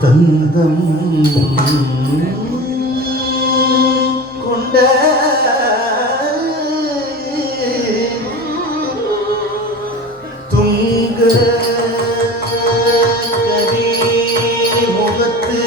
தந்தம் கொண்ட துங்க கரி முகத்து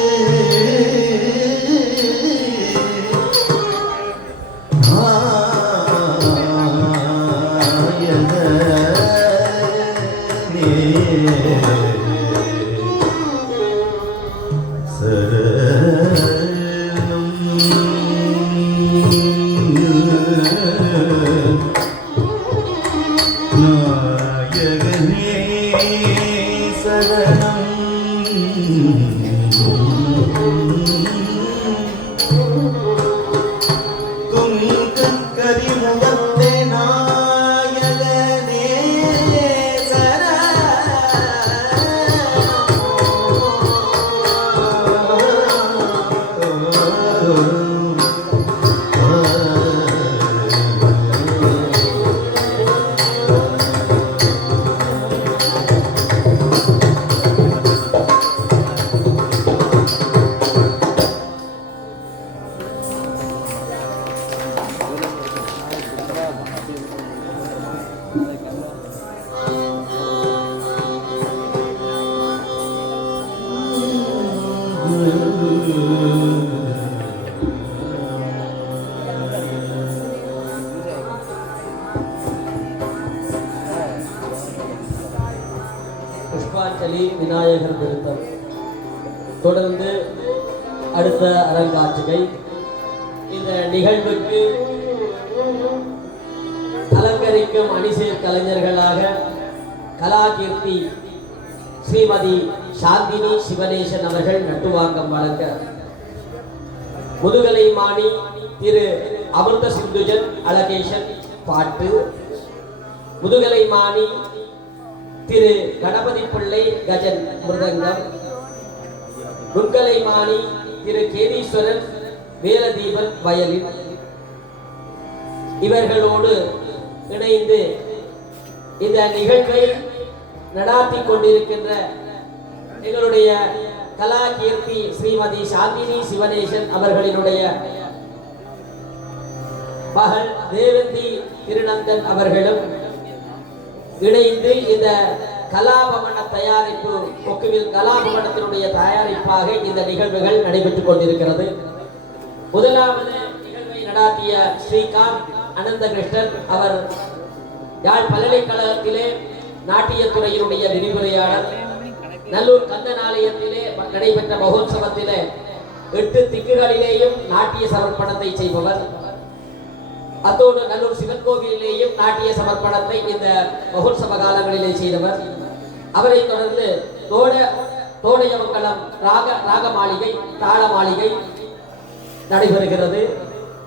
புஷ்பாஞ்சலி விநாயகர் விருத்தம். தொடர்ந்து அடுத்த அரங்காட்சிகை. இந்த நிகழ்வுக்கு அலங்கரிக்கும் அணிசேர் கலைஞர்களாக கலாகீர்த்தி ஸ்ரீமதி சாந்தினி சிவனேசன் அவர்கள் நட்டுவாங்கம் வழங்க, முதுகலை மாணி திரு அமிர்த சிந்துஜன் அழகேசன் பாட்டு, முதுகலை மாணி திரு கணபதி பிள்ளை கஜன் மிருதங்கம், நுண்கலை மாணி திரு கேதீஸ்வரன் வேலதீபன் வயலின், இவர்களோடு இணைந்து இந்த நிகழ்வை நடாத்தி கொண்டிருக்கின்ற எங்களுடைய கலாகீர்த்தி ஸ்ரீமதி சாந்தினி சிவனேசன் அவர்களினுடைய மகள் தேவந்தி திருநந்தன் அவர்களும் இணைந்து இந்த கலாபவன தயாரிப்பு கொக்குவில் கலாபவனத்தினுடைய தயாரிப்பாக இந்த நிகழ்வுகள் நடைபெற்றுக் கொண்டிருக்கிறது. முதலாவது நிகழ்வை நடாத்திய ஸ்ரீகாந்த் அனந்தகிருஷ்ணன் அவர் யாழ் பல்கலைக்கழகத்திலே நாட்டியத்துறையினுடைய விரிவுரையாளர், நல்லூர் கந்தனாலயத்திலே நடைபெற்ற மகோத்சவத்திலே 8 திக்குகளிலேயும் நாட்டிய சமர்ப்பணத்தை செய்பவர். அத்தோடு நல்லூர் சிவன் கோவிலிலேயும் நாட்டிய சமர்ப்பணத்தை இந்த மகோத்சவ காலங்களிலே செய்தவர். அவரை தொடர்ந்து தோடையமங்கலம் ராக மாளிகை தாள மாளிகை நடைபெறுகிறது.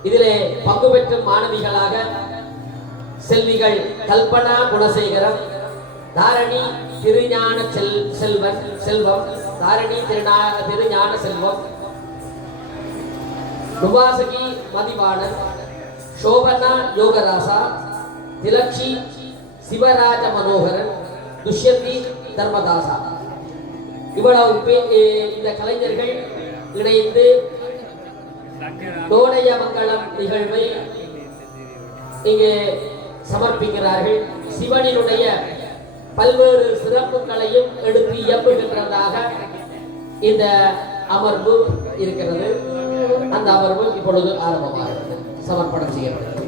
இதிலே பங்கு பெற்றும் மாணவிகளாக செல்விகள் கல்பனா குணசேகரம், தாரணி திருஞான செல்வம், தாரணி திருஞான செல்வம், டுவாசகி மதிவாணன், சோபனா யோகராசா, திலக்ஷி சிவராஜ மனோகரன், துஷ்யந்தி தர்மதாசா. இவ்வளவு இந்த கலைஞர்கள் இணைந்து டோடையமங்கலம் நிகழ்வை இங்கே சமர்ப்பிக்கிறார்கள். சிவனினுடைய பல்வேறு சிறப்புகளையும் எடுத்து இயம்புகின்றதாக இந்த அமர்வு இருக்கிறது. அந்த அமர்வு இப்பொழுது ஆரம்பமாகிறது, சமர்ப்பணம் செய்யப்படுகிறது.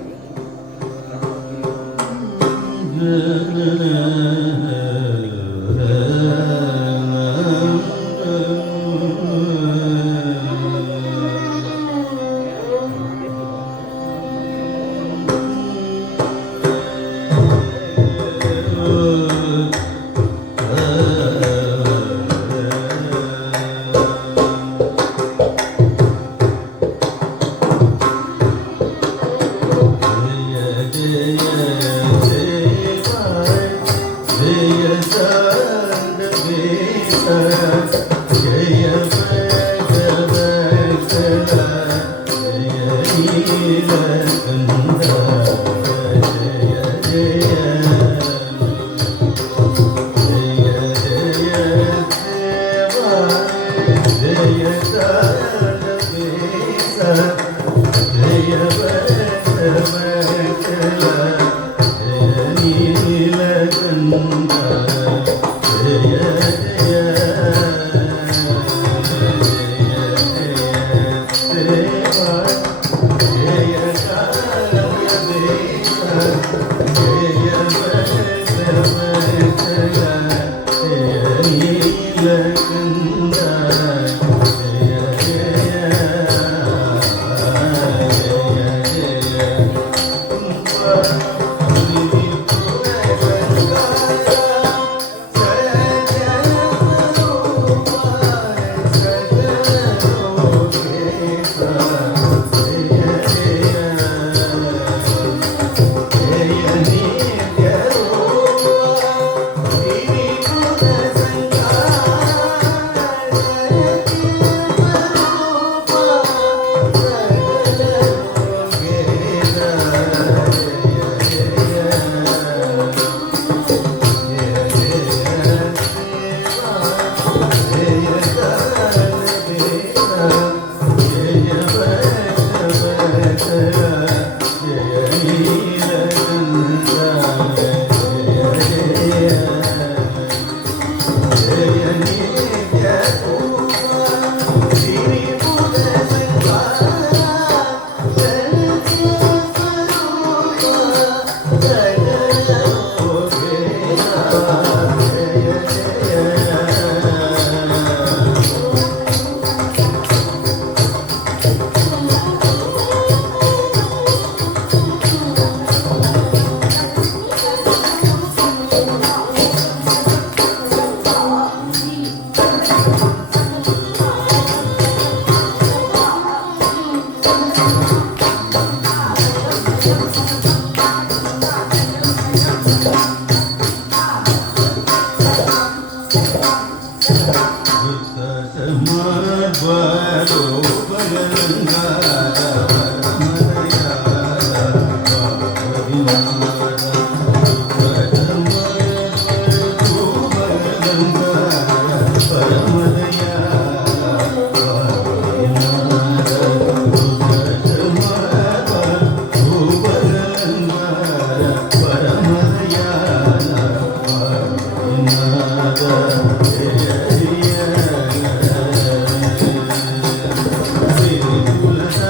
Thank you.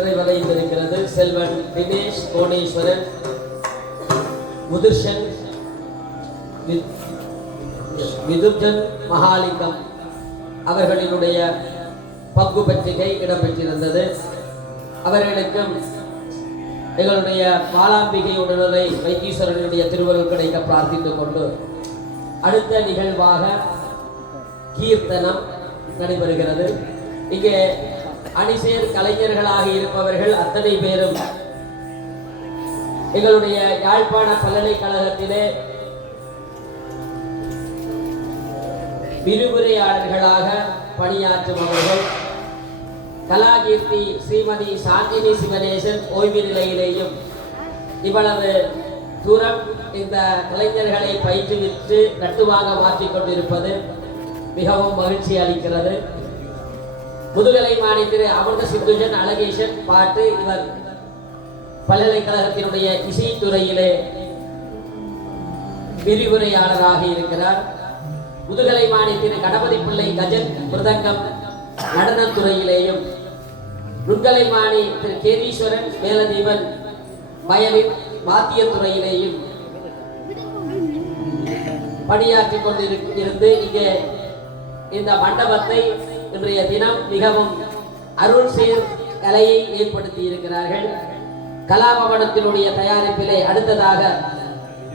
நிறைவடைந்திருக்கிறது. செல்வன் தினேஷ் கோணேஸ்வரன், முதிர்ஷன், விதுப்ஜன் மகாலிங்கம் அவர்களினுடைய பங்கு பத்திரிகை இடம்பெற்றிருந்தது. அவர்களுக்கும் எங்களுடைய மாலாம்பிகை உடனரை வைத்தீஸ்வரனுடைய திருவருள் கிடைக்க பிரார்த்தித்துக் கொண்டு அடுத்த நிகழ்வாக கீர்த்தனம் நடைபெறுகிறது. இங்கே அணிசேர் கலைஞர்களாக இருப்பவர்கள் அத்தனை பேரும் எங்களுடைய யாழ்ப்பாண பல்கலைக்கழகத்திலே விரிவுரையாளர்களாக பணியாற்றுபவர்கள். கலாகீர்த்தி ஸ்ரீமதி சாந்தினி சிவனேசன் ஓய்வு நிலையிலேயும் இவ்வளவு தூரம் இந்த கலைஞர்களை பயிற்றுவித்து நட்டுவாக மாற்றிக் கொண்டிருப்பது மிகவும் மகிழ்ச்சி அளிக்கிறது. முதுகலை மாணி திரு அமிர்த சிந்துஜன் அழகேசன் பாட்டு. இவர் பல்கலைக்கழகத்தினுடைய இசைத்துறையிலே விரிவுரையாளராக இருக்கிறார். முதுகலை மாணி திரு கணபதி பிள்ளை கஜன் மிருதங்கம் நடனத்துறையிலேயும், நுண்கலை மாணி திரு கேதீஸ்வரன் மேலதீபன் வயலின் வாத்தியத்துறையிலேயும் பணியாற்றிக் கொண்டிருந்து இங்கே இந்த மண்டபத்தை இன்றைய தினம் மிகவும் அருள் சேர் கலையை ஏற்படுத்தி இருக்கிறார்கள். கலாபவனத்தினுடைய தயாரிப்பிலே அடுத்ததாக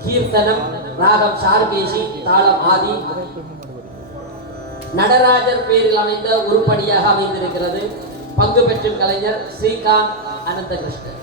கீர்த்தனம், ராகம் சார்கேசி, தாளம் ஆதி, நடராஜர் பேரில் அமைந்த உருப்படியாக அமைந்திருக்கிறது. பங்கு பெற்றும் கலைஞர் ஸ்ரீகாந்த் அனந்தகிருஷ்ணன்.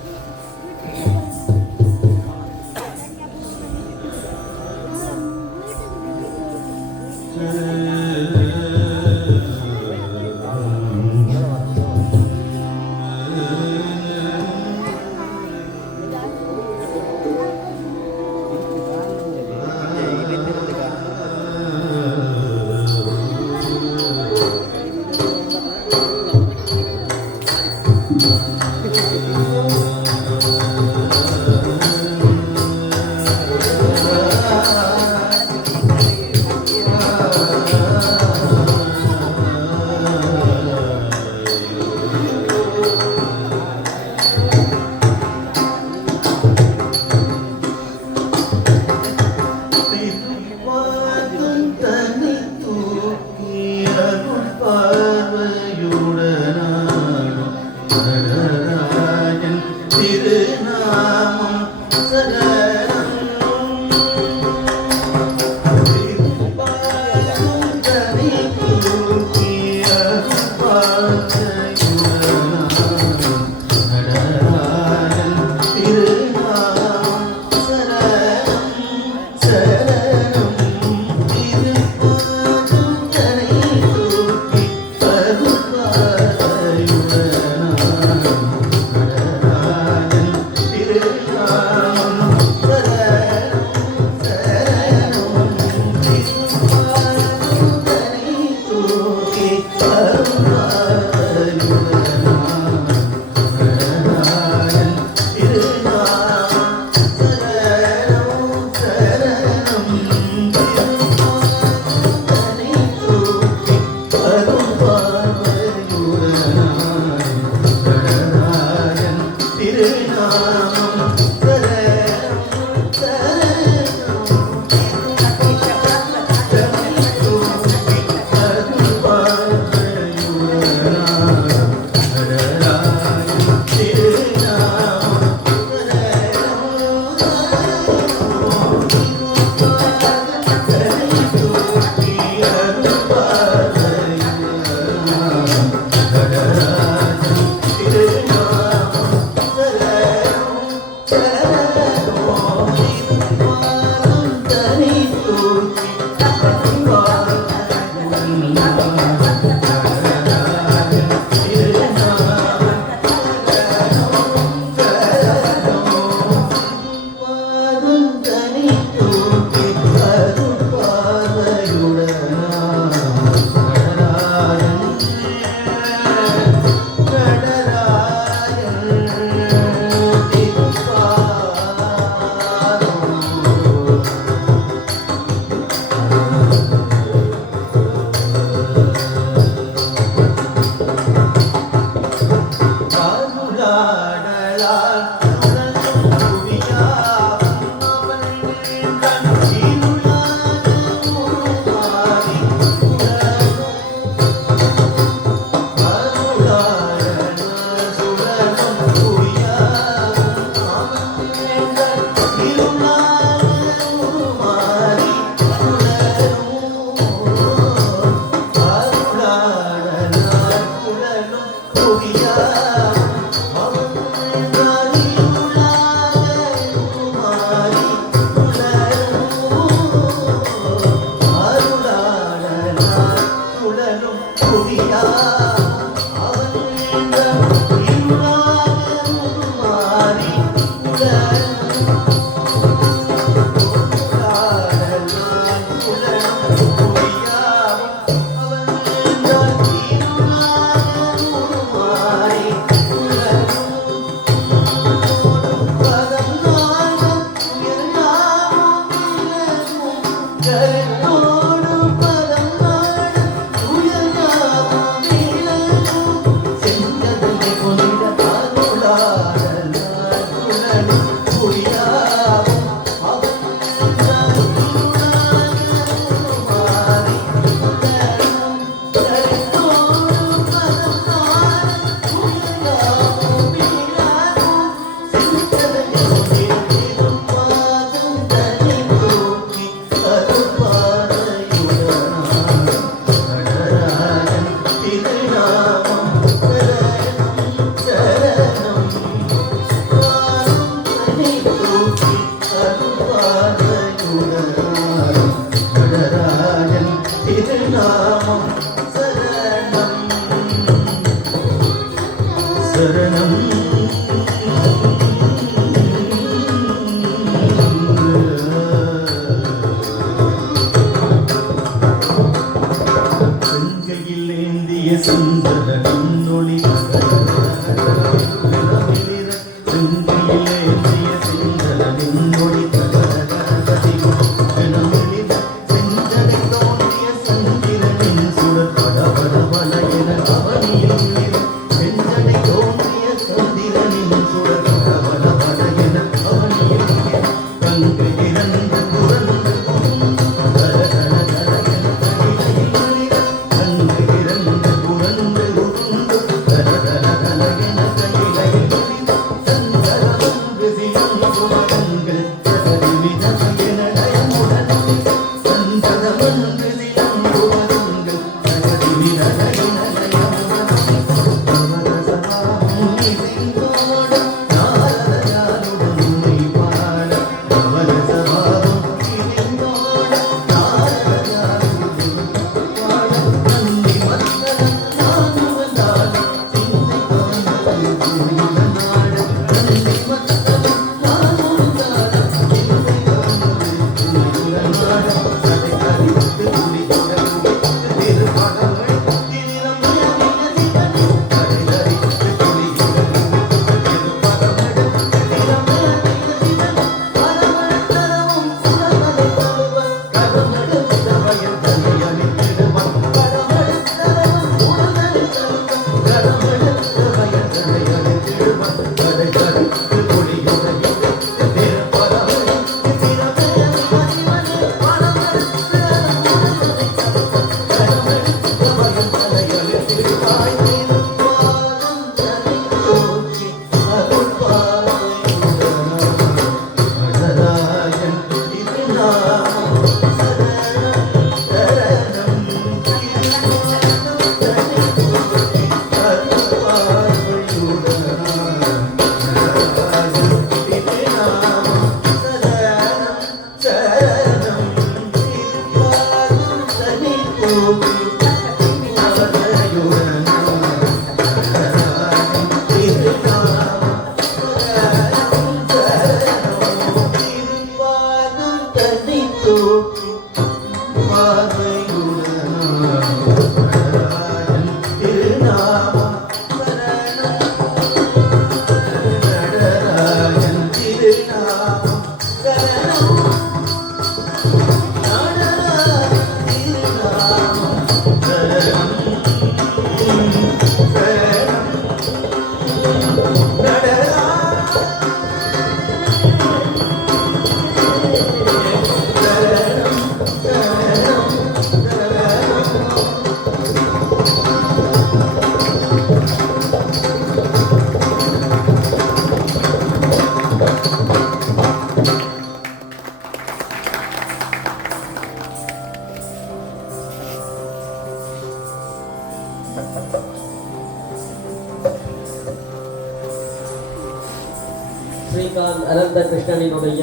ஸ்ரீகாந்த் அனந்த கிருஷ்ணனினுடைய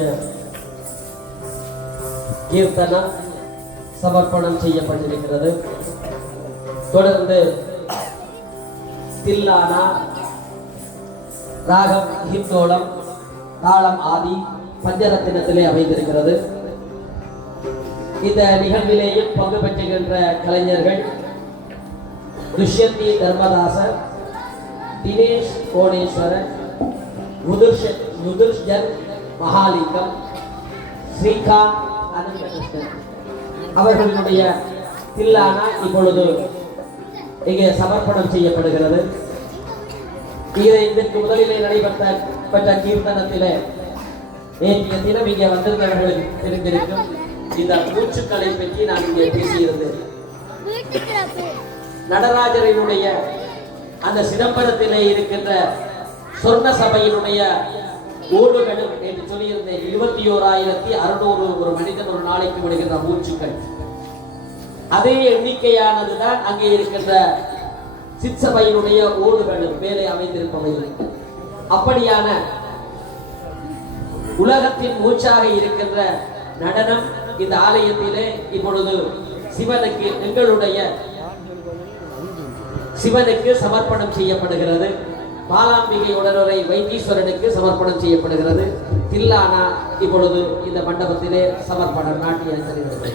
கீர்த்தனம் சமர்ப்பணம் செய்யப்பட்டிருக்கிறது. தொடர்ந்து தில்லானா, ராகம் ஹிந்தோளம், தாளம் ஆதி பஞ்சரத்தினத்திலே அமைந்திருக்கிறது. இந்த நிகழ்விலேயும் பங்கு பெற்றுகின்ற கலைஞர்கள் துஷ்யந்தி தர்மதாசர், தினேஷ் கோணேஸ்வரன், முதுர்ஷன் மகாலிங்கம், ஸ்ரீகாந்த் அனந்த கிருஷ்ணன் அவர்களுடைய தில்லானா இப்பொழுது இங்கே சமர்ப்பணம் செய்யப்படுகிறது. இதற்கு முதலிலே நடைபெற்ற கீர்த்தனத்திலே நேற்றைய தினம் இங்கே வந்திருந்தவர்களுக்கு தெரிந்திருக்கும். இந்த மூச்சுக்களை பற்றி நான் இங்கே பேசியிருந்தேன். நடராஜரினுடைய அந்த சிதம்பரத்திலே இருக்கின்ற சொர்ண சபையினுடைய ஓடுகளும் என்று சொல்லியிருந்தேன். 21,600 ஒரு மனிதன் ஒரு நாளைக்கு விடுகின்ற மூச்சுக்கள். அதே எண்ணிக்கையானதுதான் அங்கே இருக்கின்ற சிற்சபையினுடைய ஓடுகளும் மேலே அமைந்திருப்பவை. அப்படியான உலகத்தின் மூச்சாக இருக்கின்ற நடனம் இந்த ஆலயத்திலே இப்பொழுது சிவனுக்கு சமர்ப்பணம் செய்யப்படுகிறது. பாலாம்பிகை உடனுரை வைத்தீஸ்வரனுக்கு சமர்ப்பணம் செய்யப்படுகிறது. தில்லானா இப்பொழுது இந்த மண்டபத்திலே சமர்ப்பணம் நாட்டிய செல்கிறது.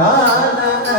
காலமேள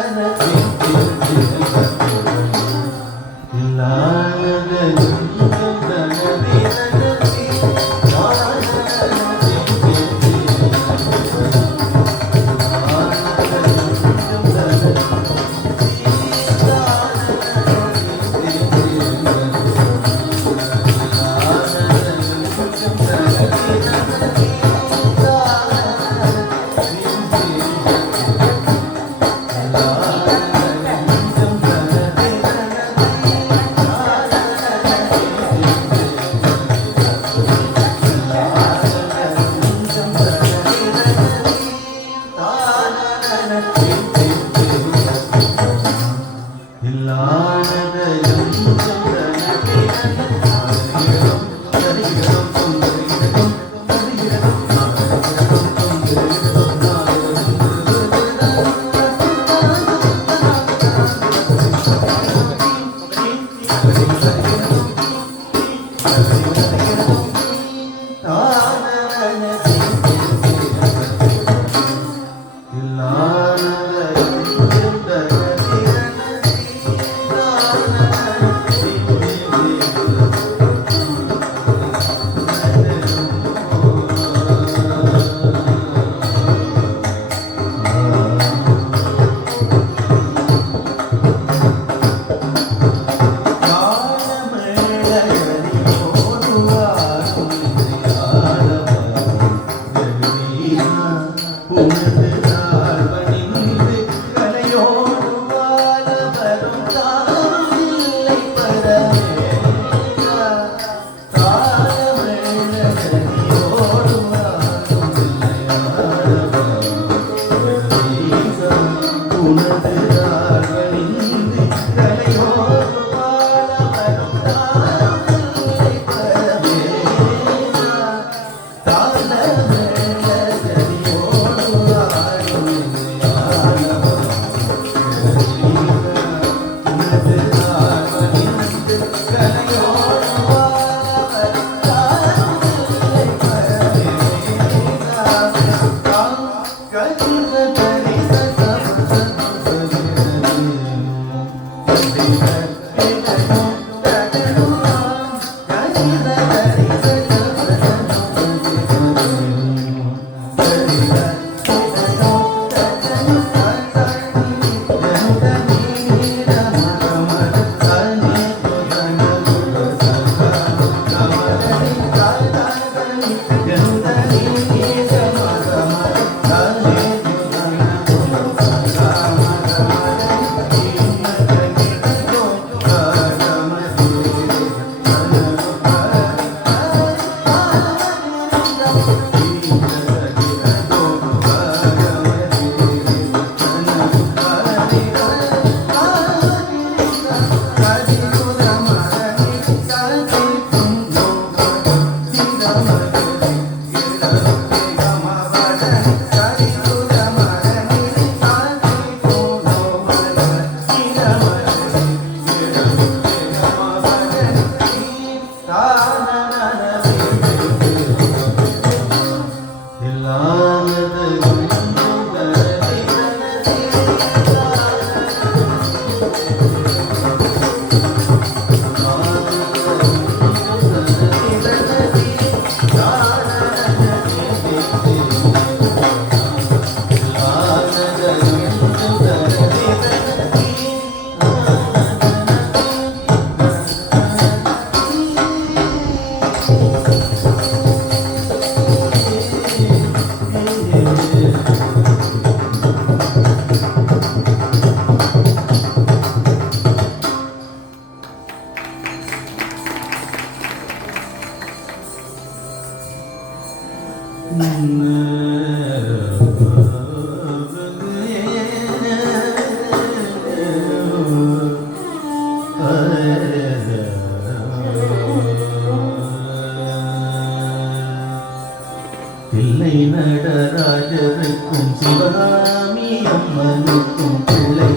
பிள்ளை நடராஜருக்கும் சிவகாமி அம்மனுக்கும் பிள்ளை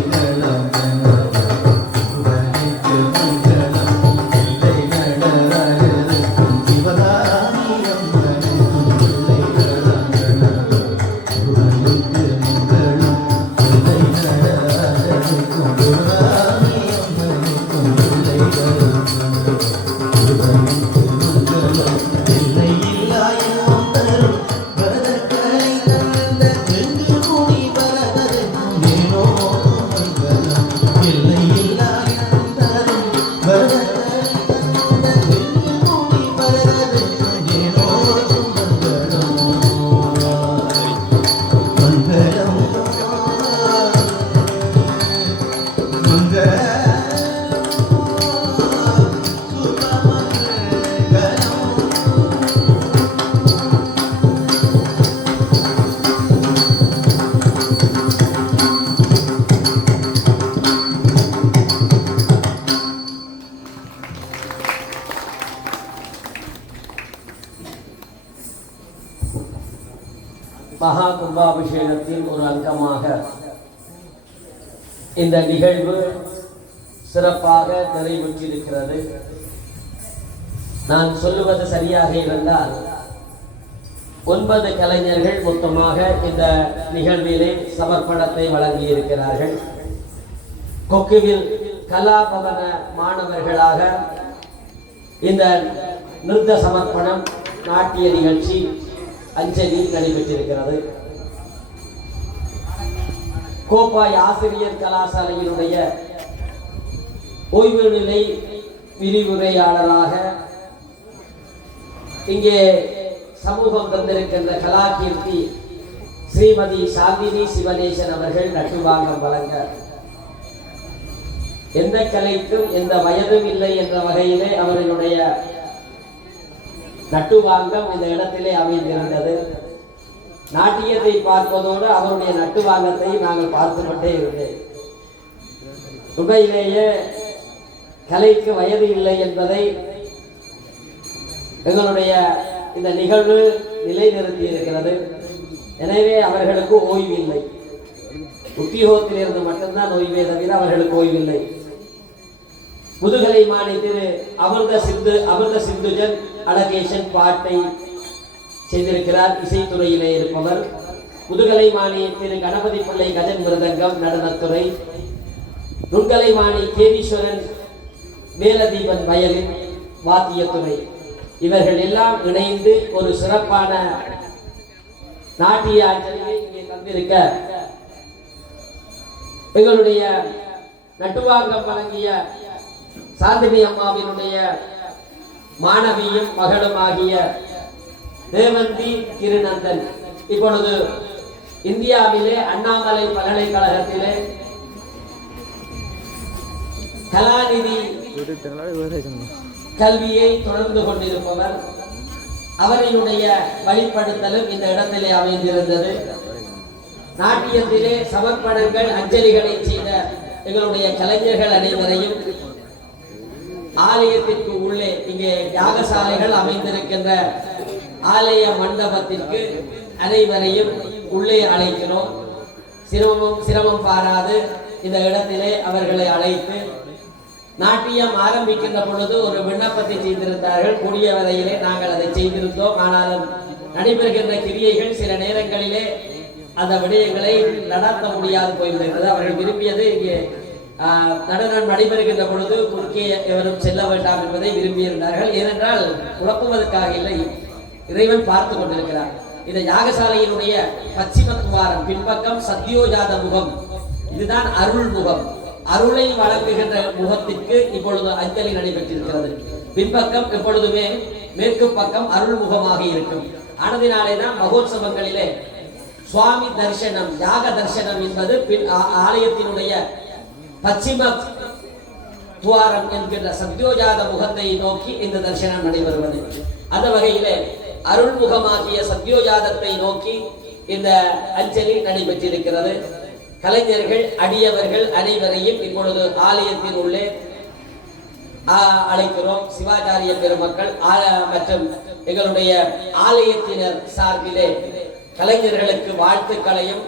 மகா கும்பாபிஷேகத்தின் ஒரு அங்கமாக இந்த நிகழ்வு சிறப்பாக நிறைவுற்றிருக்கிறது. நான் சொல்லுவது சரியாக இருந்தால் 9 கலைஞர்கள் மொத்தமாக இந்த நிகழ்விலே சமர்ப்பணத்தை வழங்கியிருக்கிறார்கள். கொக்குவில் கலாபவன மாணவர்களாக இந்த நிறுத்த சமர்ப்பணம், நாட்டிய நிகழ்ச்சி, அஞ்சலி நடைபெற்றிருக்கிறது. கோப்பாய் ஆசிரியர் கலாசாலையினுடைய ஓய்வு நிலை விரிவுரையாளராக இங்கே சமூகம் தந்திருக்கின்ற கலாகீர்த்தி ஸ்ரீமதி சாந்தினி சிவனேசன் அவர்கள் நட்டுவாங்கம் வழங்க, எந்த கலைக்கும் எந்த வயதும் இல்லை என்ற வகையிலே அவர்களுடைய நட்டுவாங்கம் இந்த இடத்திலே அமைந்திருந்தது. நாட்டியத்தை பார்ப்பதோடு அவருடைய நட்டுவாங்கத்தை நாங்கள் பார்த்துக்கொண்டே இருந்தேன். உண்மையிலேயே கலைக்கு வயது இல்லை என்பதை எங்களுடைய இந்த நிகழ்வு நிலைநிறுத்தி இருக்கிறது. எனவே அவர்களுக்கு ஓய்வில்லை. உத்தியோகத்திலிருந்து மட்டும்தான் ஓய்வே தவிர அவர்களுக்கு ஓய்வில்லை. முதுகலை மாணி திரு அமிர்த சிந்துஜன் அழகேசன் பாட்டை செய்திருக்கிறார். இசைத்துறையிலே இருப்பவர். முதுகலை மாணி திரு கணபதி பிள்ளை கஜன் மிருதங்கம் நடனத்துறை. நுண்கலை மாணி கேவீஸ்வரன் வேலதீபன் வயலின் வாத்தியத்துறை. இவர்கள் எல்லாம் இணைந்து ஒரு சிறப்பான நாட்டிய அஞ்சலியை இங்கே தந்திருக்க எங்களுடைய நட்டுவாங்கம் வழங்கிய சாந்தினி அம்மாவினுடைய மாணவியும் மகளும் ஆகிய தேவந்தி திருநந்தன் இப்பொழுது இந்தியாவிலே அண்ணாமலை பல்கலைக்கழகத்திலே கலாநிதி கல்வியை தொடர்ந்து கொண்டிருப்பவர். அவரினுடைய வழிபடுத்தலும் இந்த இடத்திலே அமைந்திருந்தது. நாட்டியத்திலே சமர்ப்பணங்கள், அஞ்சலிகளை செய்த எங்களுடைய கலைஞர்கள் அனைவரையும் ஆலயத்திற்கு உள்ளே இங்கே யாகசாலைகள் அமைந்திருக்கின்ற ஆலய மண்டபத்திற்கு அனைவரையும் உள்ளே அழைக்கிறோம். சிரமம் பாராது இந்த இடத்திலே அவர்களை அழைத்து நாட்டியம் ஆரம்பிக்கின்ற பொழுது ஒரு விண்ணப்பத்தை செய்திருந்தார்கள். கூடிய வரையிலே நாங்கள் அதை செய்திருந்தோம். ஆனாலும் நடைபெறுகின்ற கிரியைகள் சில நேரங்களிலே அந்த விடயங்களை நடத்த முடியாது போய்விடுகிறது. அவர்கள் விரும்பியது இங்கே நடனம் நடைபெறுகின்ற பொழுது குறுக்கே எவரும் செல்ல வேண்டாம் என்பதை விரும்பியிருந்தார்கள். ஏனென்றால் குழப்புவதற்காக இல்லை, இறைவன் பார்த்து கொண்டிருக்கிறார். இந்த யாகசாலையினுடைய பச்சிம துவாரம் பின்பக்கம் சத்யோஜாத முகம், இதுதான் அருள் முகம். அருளை வழங்குகின்ற முகத்திற்கு இப்பொழுது அஞ்சலி நடைபெற்றிருக்கிறது. பின்பக்கம் எப்பொழுதுமே மேற்கு பக்கம் அருள் முகமாக இருக்கும். ஆனதினாலே தான் மகோத்சவங்களிலே சுவாமி தரிசனம், யாக தரிசனம் என்பது ஆலயத்தினுடைய பச்சிம துவாரம் என்கின்ற சத்யோஜாத முகத்தை நோக்கி இந்த தரிசனம் நடைபெறுவது. அந்த வகையிலே அருள்முகமாகிய சத்யோஜாதத்தை நோக்கி இந்த அஞ்சலி நடைபெற்றிருக்கிறது. கலைஞர்கள் அடியவர்கள் அனைவரையும் இப்பொழுது ஆலயத்தின் உள்ளே அழைக்கிறோம். சிவாச்சாரிய பெருமக்கள் மற்றும் எங்களுடைய ஆலயத்தினர் சார்பிலே கலைஞர்களுக்கு வாழ்த்துக்களையும்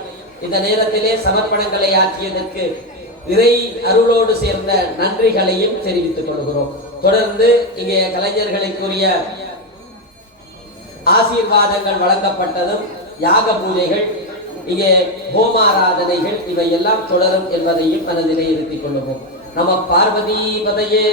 இந்த நேரத்திலே சமர்ப்பணங்களை ஆற்றியதற்கு இறை அருளோடு சேர்ந்த நன்றிகளையும் தெரிவித்துக் கொள்கிறோம். தொடர்ந்து இங்கே கலைஞர்களுக்குரிய ஆசீர்வாதங்கள் வழங்கப்பட்டதும் யாக பூஜைகள், இங்கே ஹோமாராதனைகள் இவையெல்லாம் தொடரும் என்பதையும் மனதிலே இருத்திக் கொள்ளுவோம். நம பார்வதி பதையே.